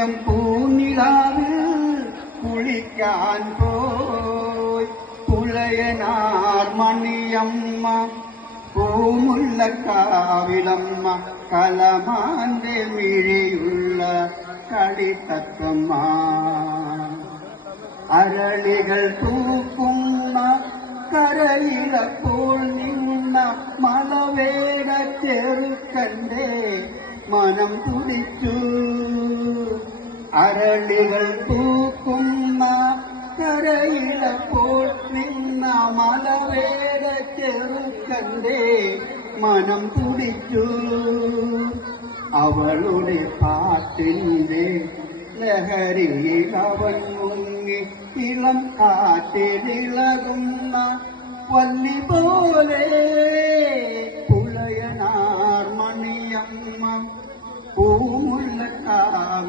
ആയിരം പൂനിലാവിൽ കുളിക്കാൻ പോയി പുലയനാർ മണിയമ്മ പൂമുല്ലക്കാവിലമ്മ കലമാന്റെ മിഴിയുള്ള കളിത്തത്തമ്മ അരളികൾ തൂക്കുന്ന കരയിലപ്പോൾ നിന്ന മലവേഗ ചെറുക്കന്റെ മനം തുടിച്ചു അരളികൾ തൂക്കുന്ന കരയിലപ്പോൾ നിന്ന മലവേഗ ചെറുക്കന്റെ മനം തുടിച്ചു അവളുടെ പാട്ടിന്റെ ലഹരിയിൽ അവൻ മുങ്ങി ഇളം കാറ്റിലിളകുന്ന വല്ലി പോലെ പുലയനാർ മണിയമ്മ പൂമുല്ലക്കാവ്